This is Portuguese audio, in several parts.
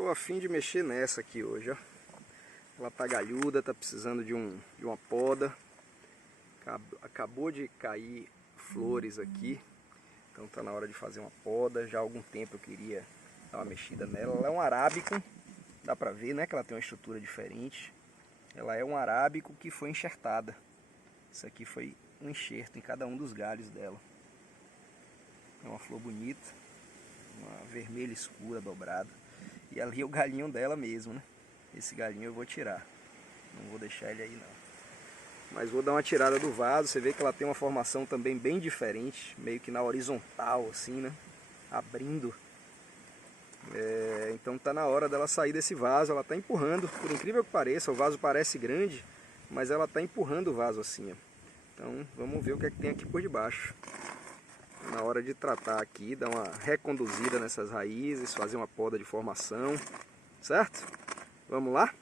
tô a fim de mexer nessa aqui hoje, ó. Ela tá galhuda, tá precisando de uma poda. Acabou de cair flores aqui, então tá na hora de fazer uma poda. Já há algum tempo eu queria dar uma mexida nela. Ela é um arábico, dá pra ver, né, que ela tem uma estrutura diferente. Ela é um arábico que foi enxertada. Isso aqui foi um enxerto em cada um dos galhos dela. É uma flor bonita, uma vermelha escura dobrada. E ali é o galinho dela mesmo, né? Esse galinho eu vou tirar. Não vou deixar ele aí não. Mas vou dar uma tirada do vaso. Você vê que ela tem uma formação também bem diferente, meio que na horizontal assim, né? Abrindo. Então tá na hora dela sair desse vaso. Ela tá empurrando, por incrível que pareça. O vaso parece grande, mas ela tá empurrando o vaso assim, ó. Então vamos ver o que é que tem aqui por debaixo. Na hora de tratar aqui, dar uma reconduzida nessas raízes, fazer uma poda de formação, certo? Vamos lá?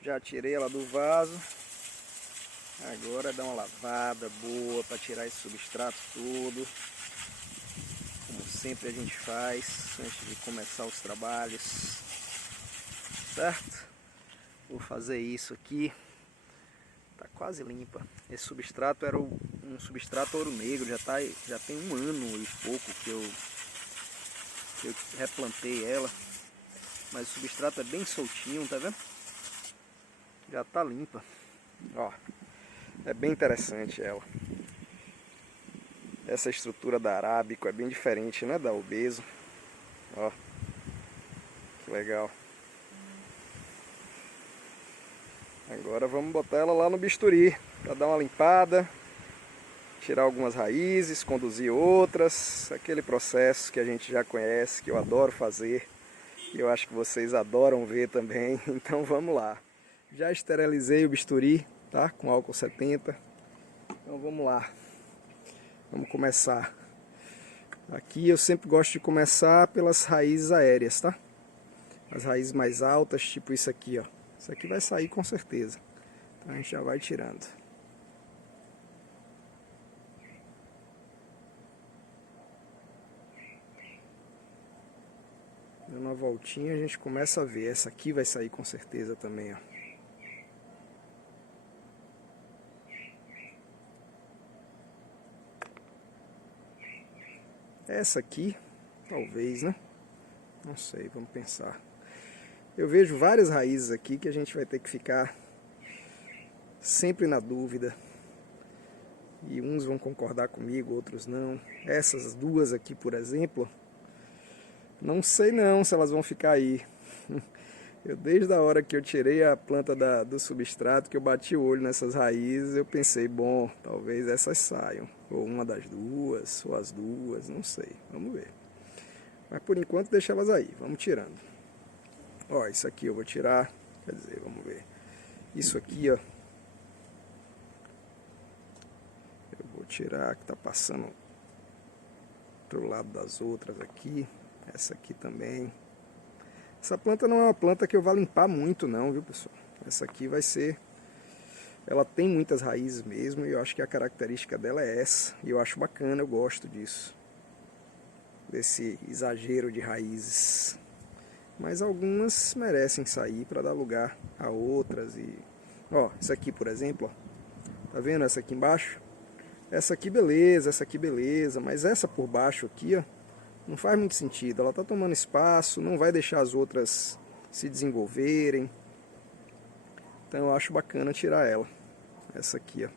Já tirei ela do vaso. Agora dá uma lavada boa para tirar esse substrato todo. Como sempre a gente faz antes de começar os trabalhos, certo? Vou fazer isso aqui. Tá quase limpa. Esse substrato era um substrato ouro negro, já tem um ano e pouco que eu replantei ela. Mas o substrato é bem soltinho, tá vendo? Já tá limpa. Ó, é bem interessante ela. Essa estrutura da arábico é bem diferente, né, da obeso. Ó, que legal. Agora vamos botar ela lá no bisturi para dar uma limpada, tirar algumas raízes, conduzir outras, aquele processo que a gente já conhece, que eu adoro fazer, e eu acho que vocês adoram ver também. Então vamos lá. Já esterilizei o bisturi, tá? Com álcool 70. Então vamos lá. Vamos começar. Aqui eu sempre gosto de começar pelas raízes aéreas, tá? As raízes mais altas, tipo isso aqui, ó. Isso aqui vai sair com certeza. Então a gente já vai tirando. Dando uma voltinha a gente começa a ver. Essa aqui vai sair com certeza também, ó. Essa aqui, talvez, né? Não sei, vamos pensar. Eu vejo várias raízes aqui que a gente vai ter que ficar sempre na dúvida. E uns vão concordar comigo, outros não. Essas duas aqui, por exemplo, não sei não se elas vão ficar aí. Eu, desde a hora que eu tirei a planta do substrato, que eu bati o olho nessas raízes, eu pensei, bom, talvez essas saiam. Ou uma das duas, ou as duas, não sei. Vamos ver. Mas por enquanto deixa elas aí, vamos tirando. Ó, isso aqui eu vou tirar, quer dizer, vamos ver. Isso aqui, ó, eu vou tirar, que tá passando pro lado das outras aqui. Essa aqui também. Essa planta não é uma planta que eu vá limpar muito não, viu, pessoal? Essa aqui vai ser... Ela tem muitas raízes mesmo, e eu acho que a característica dela é essa. E eu acho bacana, eu gosto disso. Desse exagero de raízes. Mas algumas merecem sair para dar lugar a outras. E ó, essa aqui, por exemplo, ó, tá vendo essa aqui embaixo? Essa aqui beleza, mas essa por baixo aqui, ó, não faz muito sentido. Ela tá tomando espaço, não vai deixar as outras se desenvolverem. Então eu acho bacana tirar ela. Essa aqui, ó.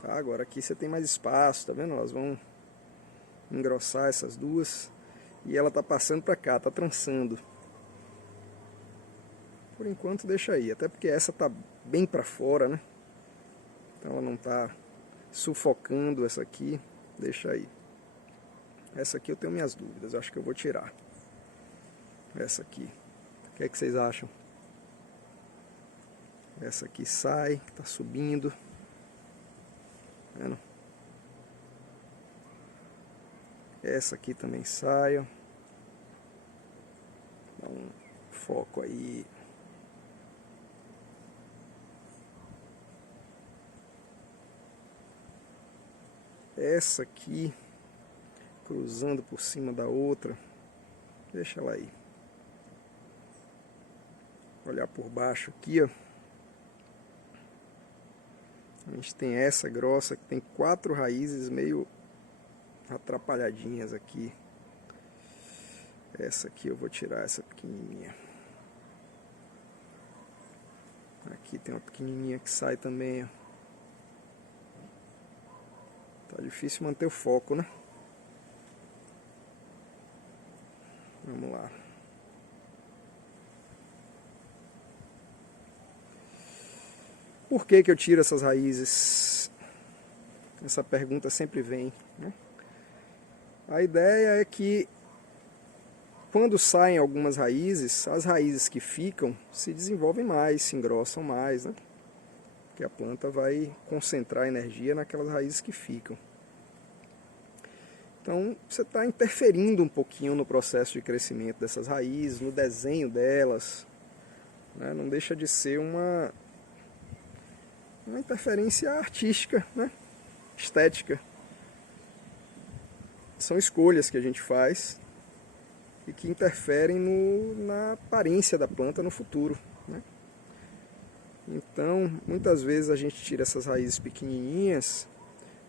Tá, agora aqui você tem mais espaço, tá vendo? Elas vão engrossar essas duas. E ela tá passando pra cá, tá trançando. Por enquanto deixa aí, até porque essa tá bem pra fora, né? Então ela não tá sufocando essa aqui. Deixa aí. Essa aqui eu tenho minhas dúvidas, acho que eu vou tirar. Essa aqui. O que é que vocês acham? Essa aqui sai, tá subindo. Tá vendo? Essa aqui também sai, ó. Dá um foco aí. essa aqui cruzando por cima da outra. Deixa ela aí. Olhar por baixo aqui, ó. A gente tem essa grossa que tem 4 raízes meio atrapalhadinhas aqui. Essa aqui eu vou tirar, essa pequenininha. Aqui tem uma pequenininha que sai também, ó. Tá difícil manter o foco, né? Vamos lá. Por que que eu tiro essas raízes? Essa pergunta sempre vem, né? A ideia é que quando saem algumas raízes, as raízes que ficam se desenvolvem mais, se engrossam mais, né? Porque a planta vai concentrar energia naquelas raízes que ficam. Então você está interferindo um pouquinho no processo de crescimento dessas raízes, no desenho delas, né? Não deixa de ser uma interferência artística, né? Estética. São escolhas que a gente faz e que interferem na aparência da planta no futuro, né? Então, muitas vezes a gente tira essas raízes pequenininhas,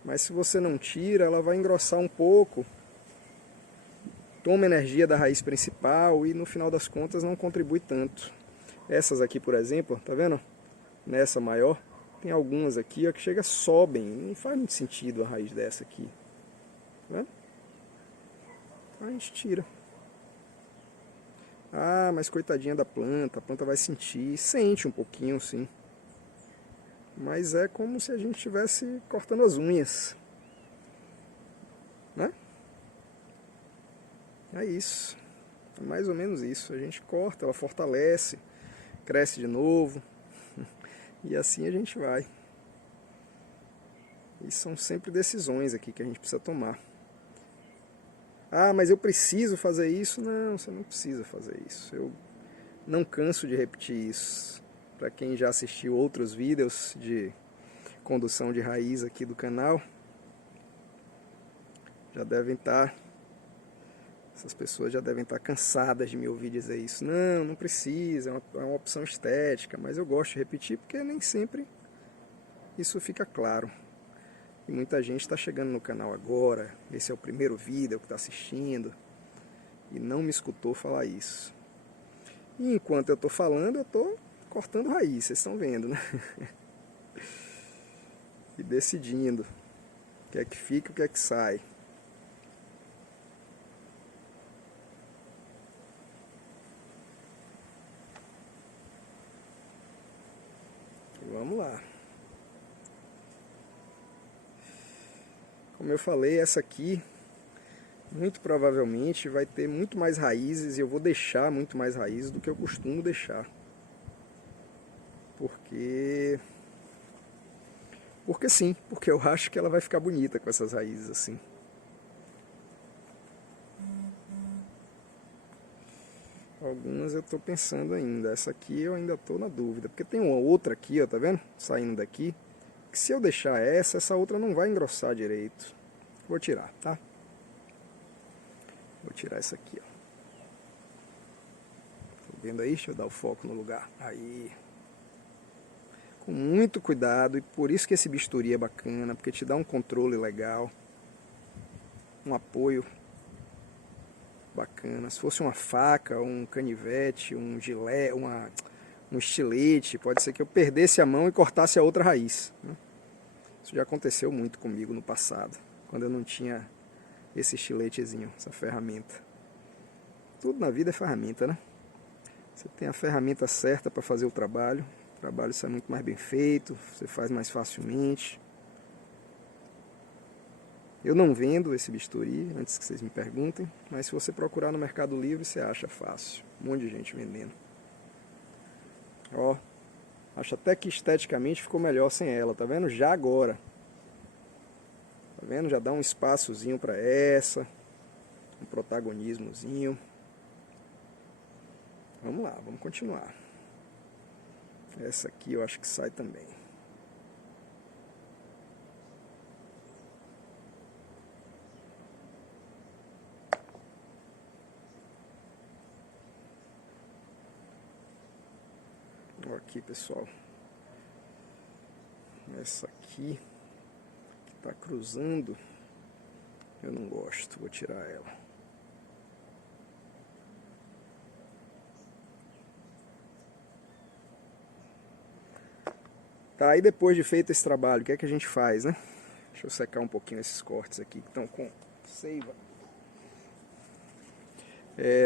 mas se você não tira, ela vai engrossar um pouco, toma energia da raiz principal e no final das contas não contribui tanto. Essas aqui, por exemplo, tá vendo? Nessa maior, tem algumas aqui ó, que chega sobem, não faz muito sentido a raiz dessa aqui, tá vendo? A gente tira. Ah, mas coitadinha da planta, a planta vai sentir, sente um pouquinho sim. Mas é como se a gente estivesse cortando as unhas, né? É isso, é mais ou menos isso. A gente corta, ela fortalece, cresce de novo, e assim a gente vai. E são sempre decisões aqui que a gente precisa tomar. Ah, mas eu preciso fazer isso? Não, você não precisa fazer isso. Eu não canso de repetir isso. Para quem já assistiu outros vídeos de condução de raiz aqui do canal, já devem estar... Essas pessoas já devem estar cansadas de me ouvir dizer isso. Não, não precisa, é uma opção estética, mas eu gosto de repetir porque nem sempre isso fica claro. E muita gente está chegando no canal agora, esse é o primeiro vídeo que está assistindo e não me escutou falar isso. E enquanto eu estou falando, eu estou cortando raiz, vocês estão vendo, né? E decidindo o que é que fica e o que é que sai. Vamos lá. Como eu falei, essa aqui muito provavelmente vai ter muito mais raízes e eu vou deixar muito mais raízes do que eu costumo deixar. Porque sim, porque eu acho que ela vai ficar bonita com essas raízes assim. Algumas eu estou pensando ainda, essa aqui eu ainda estou na dúvida, porque tem uma outra aqui, ó, tá vendo? Saindo daqui, que se eu deixar essa outra não vai engrossar direito. Vou tirar, tá? Vou tirar essa aqui, ó. Tá vendo aí? Deixa eu dar o foco no lugar. Aí. Com muito cuidado, e por isso que esse bisturi é bacana, porque te dá um controle legal, um apoio bacana. Se fosse uma faca, um canivete, um gilete, um estilete, pode ser que eu perdesse a mão e cortasse a outra raiz, né? Isso já aconteceu muito comigo no passado, quando eu não tinha esse estiletezinho, essa ferramenta. Tudo na vida é ferramenta, né? Você tem a ferramenta certa para fazer o trabalho sai muito mais bem feito, você faz mais facilmente. Eu não vendo esse bisturi, antes que vocês me perguntem, mas se você procurar no Mercado Livre, você acha fácil. Um monte de gente vendendo. Ó, acho até que esteticamente ficou melhor sem ela, tá vendo? Já agora. Tá vendo? Já dá um espaçozinho para essa, um protagonismozinho. Vamos lá, vamos continuar. Essa aqui eu acho que sai também. aqui, pessoal. Essa aqui que tá cruzando, eu não gosto, vou tirar ela. Tá, aí depois de feito esse trabalho, o que é que a gente faz, né? Deixa eu secar um pouquinho esses cortes aqui que estão com seiva.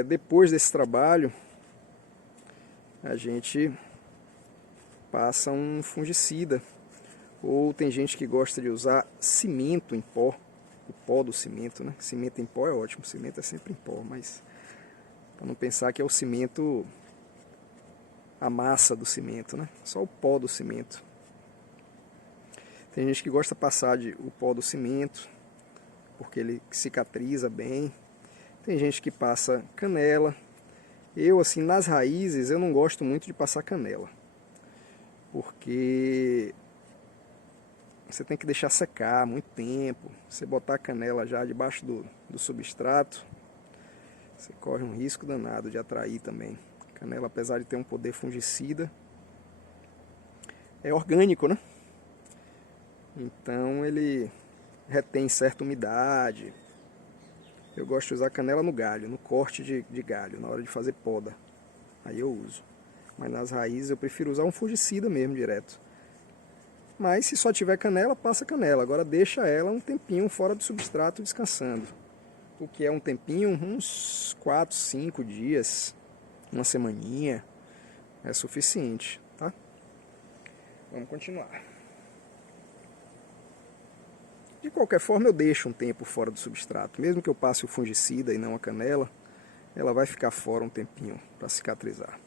Depois desse trabalho, a gente passa um fungicida. Ou tem gente que gosta de usar cimento em pó, o pó do cimento, né? Cimento em pó é ótimo, cimento é sempre em pó, mas para não pensar que é o cimento, a massa do cimento, né? Só o pó do cimento. Tem gente que gosta de passar o pó do cimento, porque ele cicatriza bem. Tem gente que passa canela. Eu, assim, nas raízes, eu não gosto muito de passar canela. Porque você tem que deixar secar muito tempo. Você botar a canela já debaixo do substrato, você corre um risco danado de atrair também. A canela, apesar de ter um poder fungicida, é orgânico, né? Então ele retém certa umidade. Eu gosto de usar canela no galho, no corte de galho, na hora de fazer poda. Aí eu uso. Mas nas raízes eu prefiro usar um fungicida mesmo, direto. Mas se só tiver canela, passa canela. Agora deixa ela um tempinho fora do substrato descansando. O que é um tempinho? Uns 4, 5 dias, uma semaninha, é suficiente, tá? Vamos continuar. De qualquer forma, eu deixo um tempo fora do substrato. Mesmo que eu passe o fungicida e não a canela, ela vai ficar fora um tempinho para cicatrizar.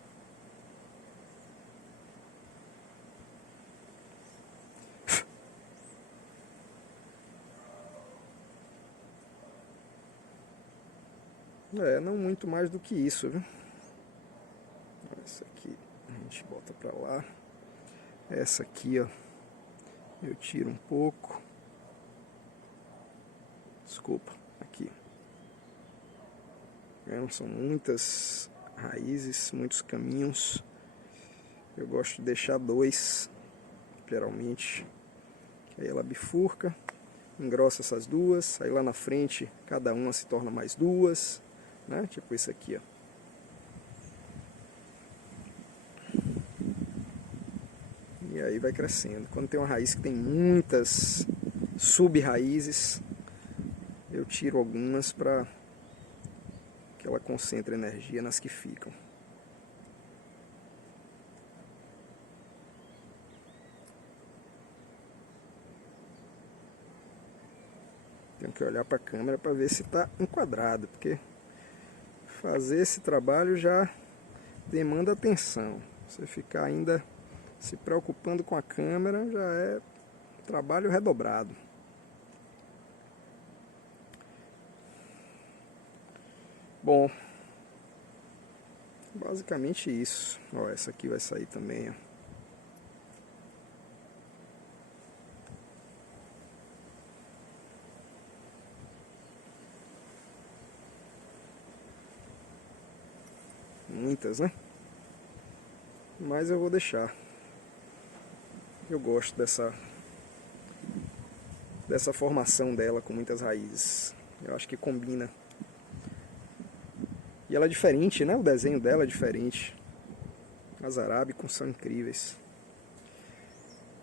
Não muito mais do que isso, viu? Essa aqui a gente bota pra lá. Essa aqui, ó, eu tiro um pouco. Desculpa, aqui. São muitas raízes, muitos caminhos. Eu gosto de deixar 2, geralmente. Aí ela bifurca, engrossa essas 2. Aí lá na frente, cada uma se torna mais 2. Né? Tipo isso aqui, ó. E aí vai crescendo. Quando tem uma raiz que tem muitas sub-raízes, eu tiro algumas para que ela concentre energia nas que ficam. Tenho que olhar para a câmera para ver se está enquadrado, porque fazer esse trabalho já demanda atenção. Você ficar ainda se preocupando com a câmera já é trabalho redobrado. Bom, basicamente isso. Ó, essa aqui vai sair também, ó. Muitas, né? Mas eu vou deixar. Eu gosto dessa formação dela com muitas raízes. Eu acho que combina. E ela é diferente, né? O desenho dela é diferente. As arábicas são incríveis.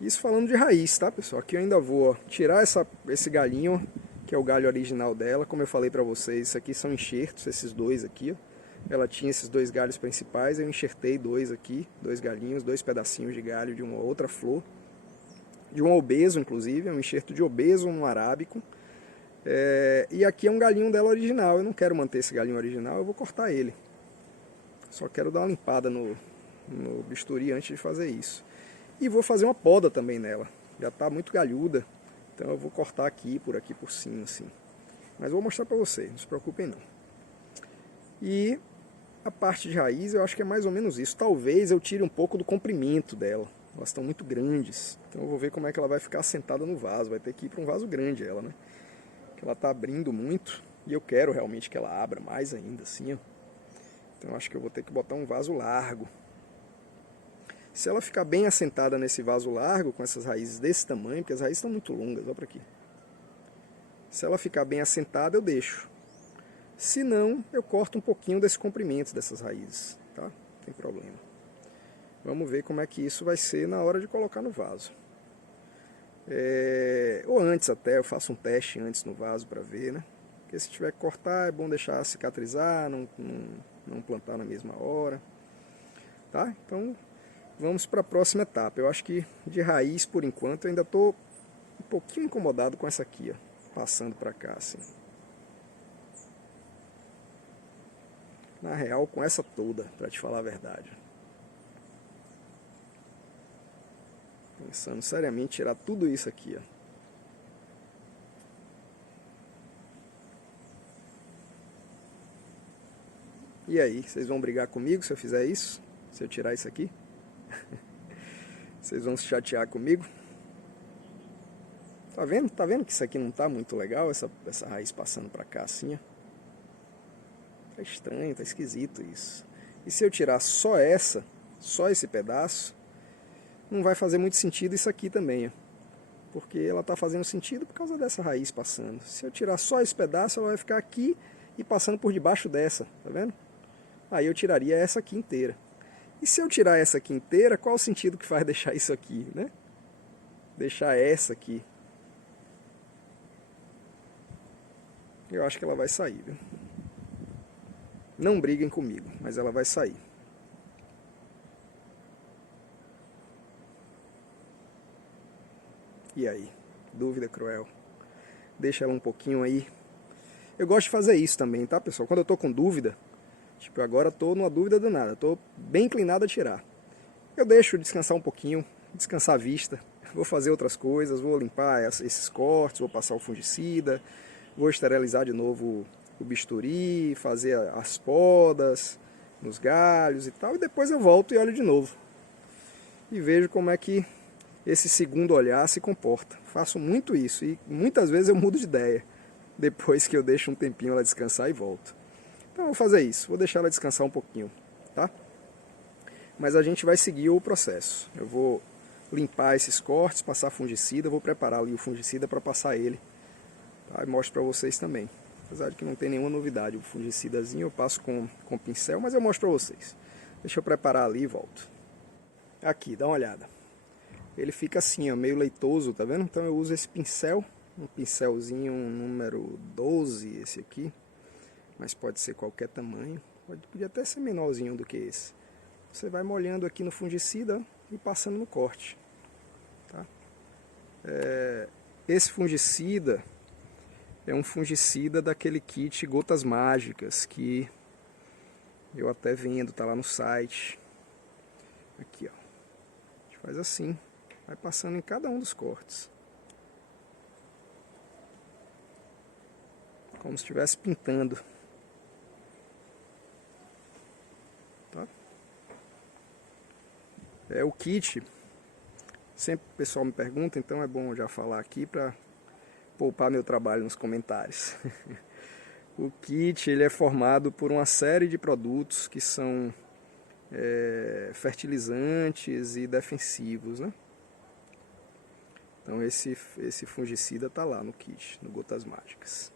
Isso falando de raiz, tá, pessoal? Aqui eu ainda vou tirar esse galhinho, que é o galho original dela. Como eu falei pra vocês, isso aqui são enxertos, esses 2 aqui, ó. Ela tinha esses 2 galhos principais, eu enxertei 2 aqui, 2 galhinhos, 2 pedacinhos de galho de uma outra flor. De um obeso, inclusive, é um enxerto de obeso, um arábico. E aqui é um galinho dela original. Eu não quero manter esse galinho original, eu vou cortar ele. Só quero dar uma limpada no bisturi antes de fazer isso. E vou fazer uma poda também nela. Já está muito galhuda, então eu vou cortar aqui por cima, assim. Mas vou mostrar para vocês, não se preocupem não. E a parte de raiz eu acho que é mais ou menos isso. Talvez eu tire um pouco do comprimento dela. Elas estão muito grandes, então eu vou ver como é que ela vai ficar assentada no vaso. Vai ter que ir para um vaso grande ela, né? Porque ela está abrindo muito e eu quero realmente que ela abra mais ainda, assim, ó. Então eu acho que eu vou ter que botar um vaso largo. Se ela ficar bem assentada nesse vaso largo, com essas raízes desse tamanho, porque as raízes estão muito longas, olha para aqui. Se ela ficar bem assentada, eu deixo. Se não, eu corto um pouquinho desse comprimento dessas raízes, tá? Não tem problema. Vamos ver como é que isso vai ser na hora de colocar no vaso. Ou antes até, eu faço um teste antes no vaso para ver, né? Porque se tiver que cortar, é bom deixar cicatrizar, não plantar na mesma hora. Tá? Então, vamos para a próxima etapa. Eu acho que de raiz, por enquanto, eu ainda estou um pouquinho incomodado com essa aqui, ó, passando para cá, assim. Na real, com essa toda, para te falar a verdade. Pensando seriamente em tirar tudo isso aqui, ó. E aí, vocês vão brigar comigo se eu fizer isso? Se eu tirar isso aqui? Vocês vão se chatear comigo? Tá vendo? Tá vendo que isso aqui não tá muito legal? Essa raiz passando pra cá assim, ó. Tá estranho, tá esquisito isso. E se eu tirar só esse pedaço, não vai fazer muito sentido isso aqui também, ó. Porque ela tá fazendo sentido por causa dessa raiz passando. Se eu tirar só esse pedaço, ela vai ficar aqui e passando por debaixo dessa, tá vendo? Aí eu tiraria essa aqui inteira. E se eu tirar essa aqui inteira, qual o sentido que faz deixar isso aqui, né? Deixar essa aqui. Eu acho que ela vai sair, viu? Não briguem comigo, mas ela vai sair. E aí? Dúvida cruel. Deixa ela um pouquinho aí. Eu gosto de fazer isso também, tá, pessoal? Quando eu tô com dúvida, tipo, agora tô numa dúvida danada, tô bem inclinado a tirar. Eu deixo descansar um pouquinho, descansar a vista. Vou fazer outras coisas, vou limpar esses cortes, vou passar o fungicida, vou esterilizar de novo o bisturi, fazer as podas nos galhos e tal, e depois eu volto e olho de novo. E vejo como é que esse segundo olhar se comporta. Faço muito isso e muitas vezes eu mudo de ideia, depois que eu deixo um tempinho ela descansar e volto. Então eu vou fazer isso, vou deixar ela descansar um pouquinho, tá? Mas a gente vai seguir o processo. Eu vou limpar esses cortes, passar fungicida, vou preparar ali o fungicida para passar ele, tá? E mostro para vocês também. Apesar de que não tem nenhuma novidade, o fungicidazinho eu passo com pincel, mas eu mostro para vocês. Deixa eu preparar ali e volto. Aqui, dá uma olhada. Ele fica assim, ó, meio leitoso, tá vendo? Então eu uso esse pincel, um pincelzinho número 12, esse aqui. Mas pode ser qualquer tamanho, podia até ser menorzinho do que esse. Você vai molhando aqui no fungicida e passando no corte. Tá? Esse fungicida é um fungicida daquele kit Gotas Mágicas, que eu até vendo, tá lá no site. Aqui, ó. A gente faz assim, vai passando em cada um dos cortes. Como se estivesse pintando. Tá? O kit, sempre o pessoal me pergunta, então é bom já falar aqui para poupar meu trabalho nos comentários. O kit ele é formado por uma série de produtos que são fertilizantes e defensivos, né? Então esse fungicida está lá no kit, no Gotas Mágicas.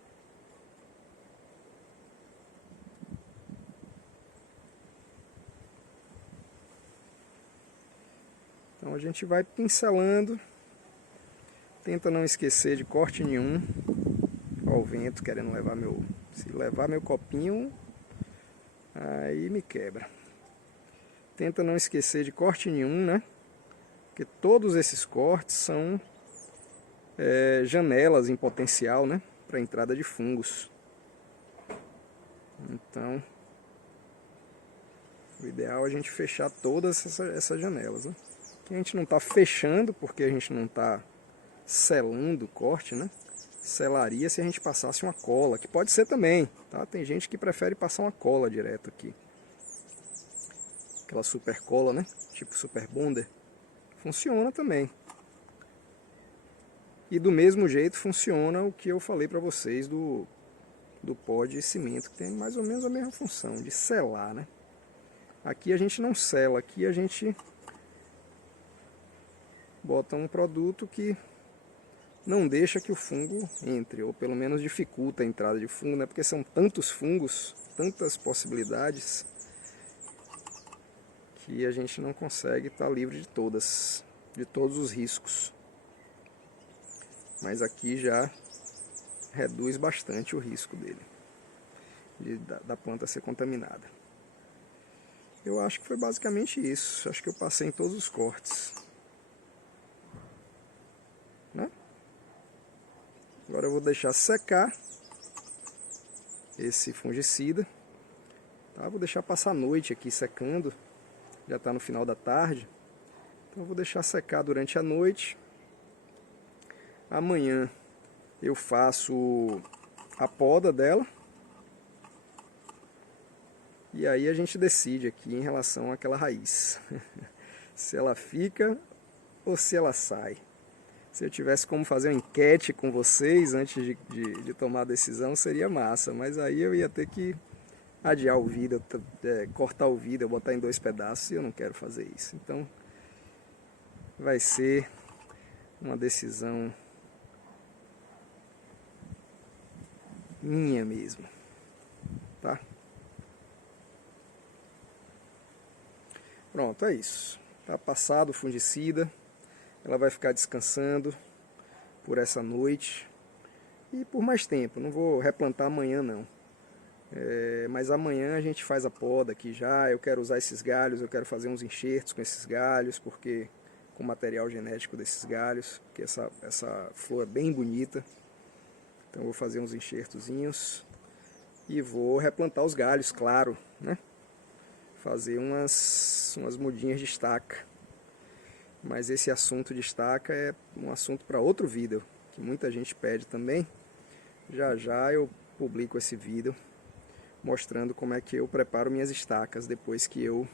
Então a gente vai pincelando, tenta não esquecer de corte nenhum. Olha o vento querendo levar meu... Se levar meu copinho, aí me quebra. Tenta não esquecer de corte nenhum, né? Porque todos esses cortes são janelas em potencial, né? Para entrada de fungos. Então, o ideal é a gente fechar todas essas janelas, né? Aqui a gente não está fechando porque a gente não está selando o corte, né? Selaria se a gente passasse uma cola, que pode ser também, tá? Tem gente que prefere passar uma cola direto aqui. Aquela super cola, né? Tipo super bonder. Funciona também. E do mesmo jeito funciona o que eu falei para vocês do pó de cimento, que tem mais ou menos a mesma função, de selar, né? Aqui a gente não sela, aqui a gente bota um produto que não deixa que o fungo entre, ou pelo menos dificulta a entrada de fungo, né? Porque são tantos fungos, tantas possibilidades, que a gente não consegue estar livre de todos os riscos. Mas aqui já reduz bastante o risco dele, da planta ser contaminada. Eu acho que foi basicamente isso. Acho que eu passei em todos os cortes, né? Agora eu vou deixar secar esse fungicida, tá? Vou deixar passar a noite aqui secando, já está no final da tarde, então eu vou deixar secar durante a noite. Amanhã eu faço a poda dela, e aí a gente decide aqui em relação àquela raiz, se ela fica ou se ela sai. Se eu tivesse como fazer uma enquete com vocês antes de tomar a decisão, seria massa, mas aí eu ia ter que adiar o vídeo, cortar o vídeo, botar em 2 pedaços, e eu não quero fazer isso. Então vai ser uma decisão minha mesmo, tá? Pronto, é isso. Tá passado o fungicida. Ela vai ficar descansando por essa noite e por mais tempo. Não vou replantar amanhã não. Mas amanhã a gente faz a poda aqui já. Eu quero usar esses galhos, eu quero fazer uns enxertos com esses galhos, porque com o material genético desses galhos, porque essa flor é bem bonita. Então eu vou fazer uns enxertozinhos e vou replantar os galhos, claro, né? Fazer umas mudinhas de estaca. Mas esse assunto de estaca é um assunto para outro vídeo, que muita gente pede também. Já já eu publico esse vídeo mostrando como é que eu preparo minhas estacas depois que eu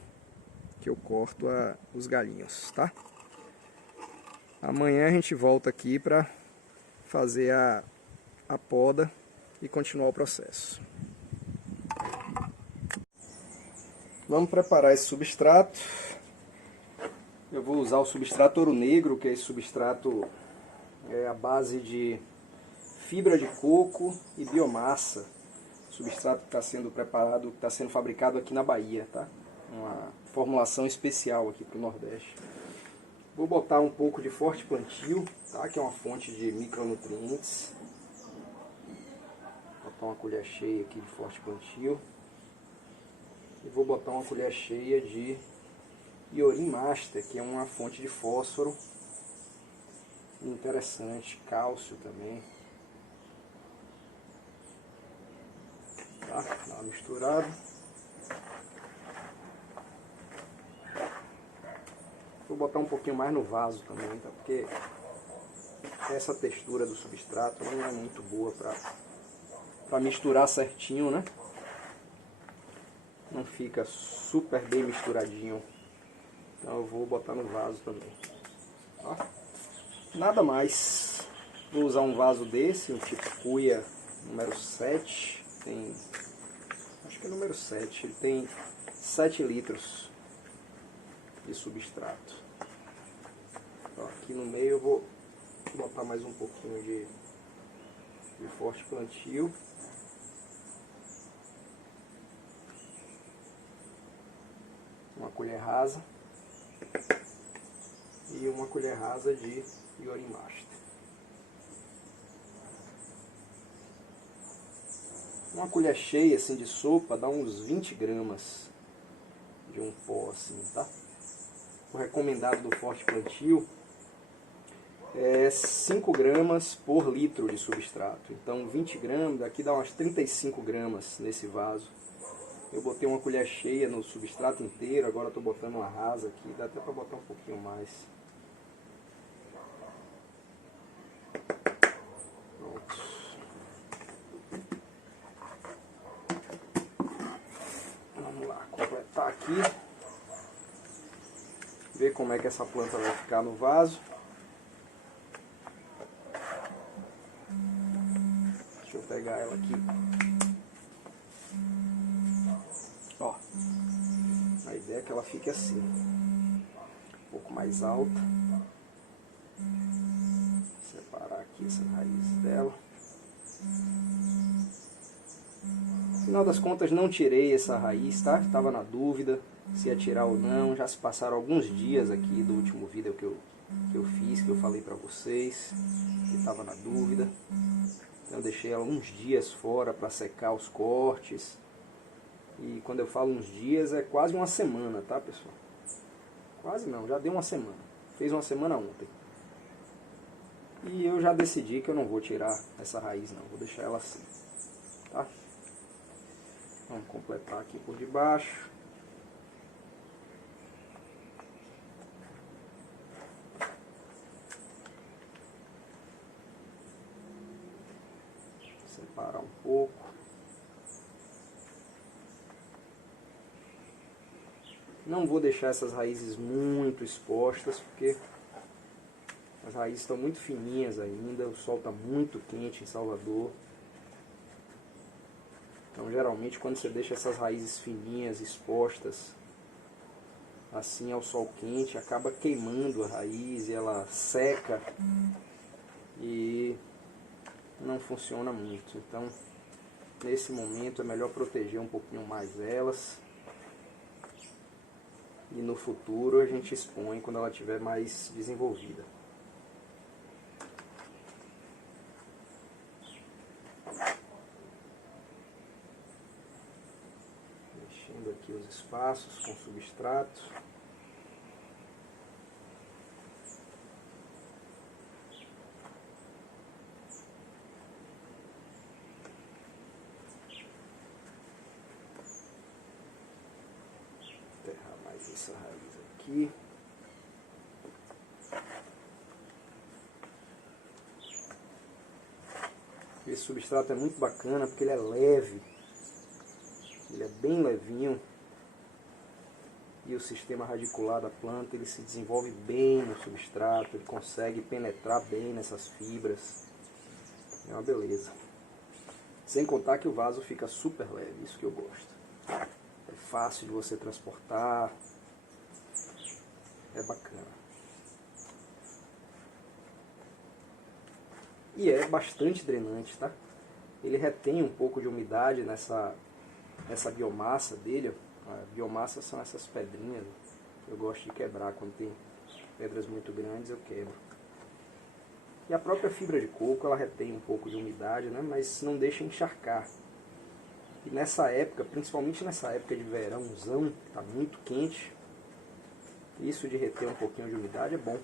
corto os galinhos, tá? Amanhã a gente volta aqui para fazer a poda e continuar o processo. Vamos preparar esse substrato. Eu vou usar o substrato ouro negro, que é esse substrato à base de fibra de coco e biomassa. O substrato que está sendo preparado, que está sendo fabricado aqui na Bahia, tá? Uma formulação especial aqui para o Nordeste. Vou botar um pouco de forte plantio, tá? Que é uma fonte de micronutrientes. Vou botar uma colher cheia aqui de forte plantio. E vou botar uma colher cheia de Iorim Master, que é uma fonte de fósforo interessante, cálcio também. Tá? Dá uma misturada. Vou botar um pouquinho mais no vaso também, tá? Porque essa textura do substrato não é muito boa para misturar certinho, né? Não fica super bem misturadinho. Então eu vou botar no vaso também. Ó. Nada mais. Vou usar um vaso desse, um tipo cuia número 7. Acho que é número 7. Ele tem 7 litros de substrato. Então, aqui no meio eu vou botar mais um pouquinho de forte plantio. Uma colher rasa. E uma colher rasa de Iorim Master. Uma colher cheia assim de sopa dá uns 20 gramas de um pó assim, tá? O recomendado do forte plantio é 5 gramas por litro de substrato. Então 20 gramas, aqui dá umas 35 gramas nesse vaso. Eu botei uma colher cheia no substrato inteiro, agora estou botando uma rasa aqui, dá até para botar um pouquinho mais. Pronto. Vamos lá, completar aqui. Ver como é que essa planta vai ficar no vaso. Deixa eu pegar ela aqui. Ó, a ideia é que ela fique assim, um pouco mais alta. Separar aqui essas raízes dela. No final das contas não tirei essa raiz, tá? Estava na dúvida se ia tirar ou não. Já se passaram alguns dias aqui do último vídeo que eu fiz, que eu falei pra vocês, que estava na dúvida. Então eu deixei ela uns dias fora para secar os cortes. E quando eu falo uns dias é quase uma semana, tá, pessoal? Quase não, já deu uma semana. Fez uma semana ontem. E eu já decidi que eu não vou tirar essa raiz não, vou deixar ela assim, tá? Vamos completar aqui por debaixo. Separar um pouco. Não vou deixar essas raízes muito expostas, porque as raízes estão muito fininhas ainda, o sol está muito quente em Salvador. Então geralmente quando você deixa essas raízes fininhas expostas assim ao sol quente, acaba queimando a raiz e ela seca e não funciona muito. Então nesse momento é melhor proteger um pouquinho mais elas. E no futuro a gente expõe quando ela estiver mais desenvolvida. Mexendo aqui os espaços com substrato. Enterrar mais essa raiz aqui. Esse substrato é muito bacana porque ele é leve, ele é bem levinho e o sistema radicular da planta ele se desenvolve bem no substrato, ele consegue penetrar bem nessas fibras, é uma beleza. Sem contar que o vaso fica super leve, isso que eu gosto. É fácil de você transportar, é bacana. E é bastante drenante, tá? Ele retém um pouco de umidade nessa biomassa dele. A biomassa são essas pedrinhas. Eu gosto de quebrar, quando tem pedras muito grandes eu quebro. E a própria fibra de coco, ela retém um pouco de umidade, né? Mas não deixa encharcar. E nessa época, principalmente nessa época de verãozão, que tá muito quente, isso de reter um pouquinho de umidade é bom.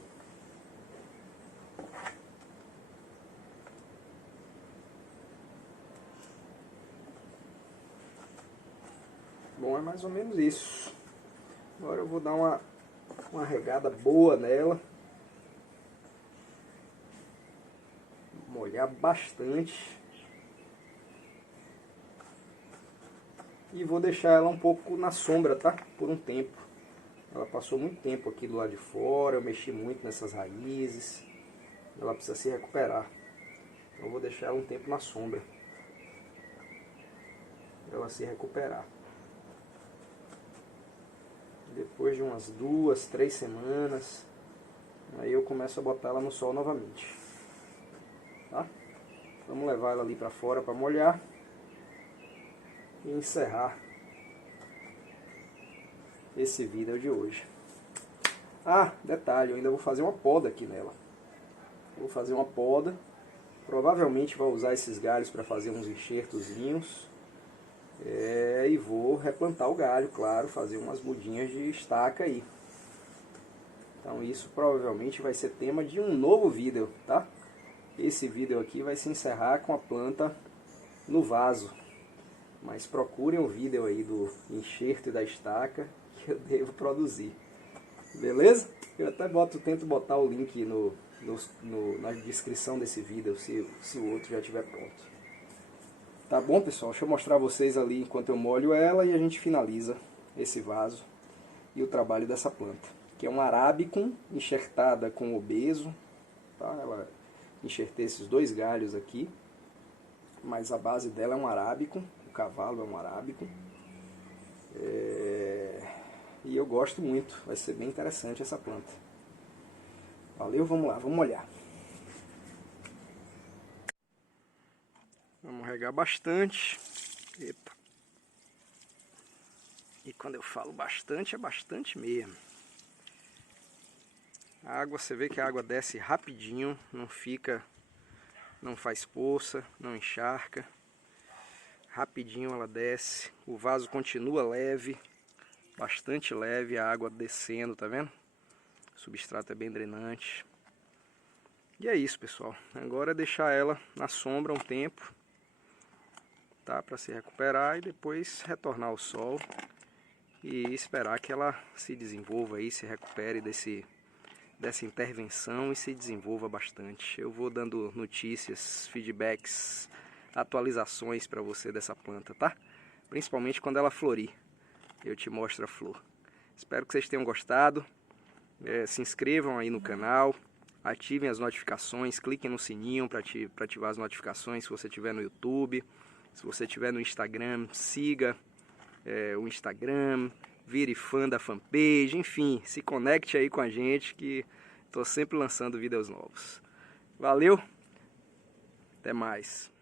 Bom, é mais ou menos isso. Agora eu vou dar uma regada boa nela. Molhar bastante. E vou deixar ela um pouco na sombra, tá? Por um tempo. Ela passou muito tempo aqui do lado de fora, eu mexi muito nessas raízes. Ela precisa se recuperar. Então eu vou deixar ela um tempo na sombra. Pra ela se recuperar. Depois de umas 2, 3 semanas, aí eu começo a botar ela no sol novamente. Tá? Vamos levar ela ali pra fora para molhar. E encerrar esse vídeo de hoje. Ah, detalhe, eu ainda vou fazer uma poda aqui nela. Vou fazer uma poda. Provavelmente vou usar esses galhos para fazer uns enxertozinhos. E vou replantar o galho, claro, fazer umas mudinhas de estaca aí. Então isso provavelmente vai ser tema de um novo vídeo, tá? Esse vídeo aqui vai se encerrar com a planta no vaso. Mas procurem o vídeo aí do enxerto e da estaca que eu devo produzir. Beleza? Eu até tento botar o link na descrição desse vídeo, se o outro já estiver pronto. Tá bom, pessoal? Deixa eu mostrar a vocês ali enquanto eu molho ela e a gente finaliza esse vaso e o trabalho dessa planta. Que é uma Arabicum enxertada com obeso. Tá? Ela enxertei esses 2 galhos aqui, mas a base dela é um Arabicum. O cavalo é um Arabicum. E eu gosto muito, vai ser bem interessante essa planta. Valeu, vamos lá, vamos molhar. Vamos regar bastante. Epa. E quando eu falo bastante, é bastante mesmo. A água, você vê que a água desce rapidinho, não fica, não faz poça, não encharca. Rapidinho ela desce, o vaso continua leve, bastante leve, a água descendo, tá vendo? O substrato é bem drenante. E é isso, pessoal. Agora é deixar ela na sombra um tempo, tá? Para se recuperar e depois retornar ao sol e esperar que ela se desenvolva aí, se recupere dessa intervenção e se desenvolva bastante. Eu vou dando notícias, feedbacks, atualizações para você dessa planta, tá? Principalmente quando ela florir, eu te mostro a flor. Espero que vocês tenham gostado. Se inscrevam aí no canal, ativem as notificações, cliquem no sininho para ativar as notificações se você estiver no YouTube. Se você estiver no Instagram, siga o Instagram, vire fã da fanpage, enfim, se conecte aí com a gente que estou sempre lançando vídeos novos. Valeu, até mais.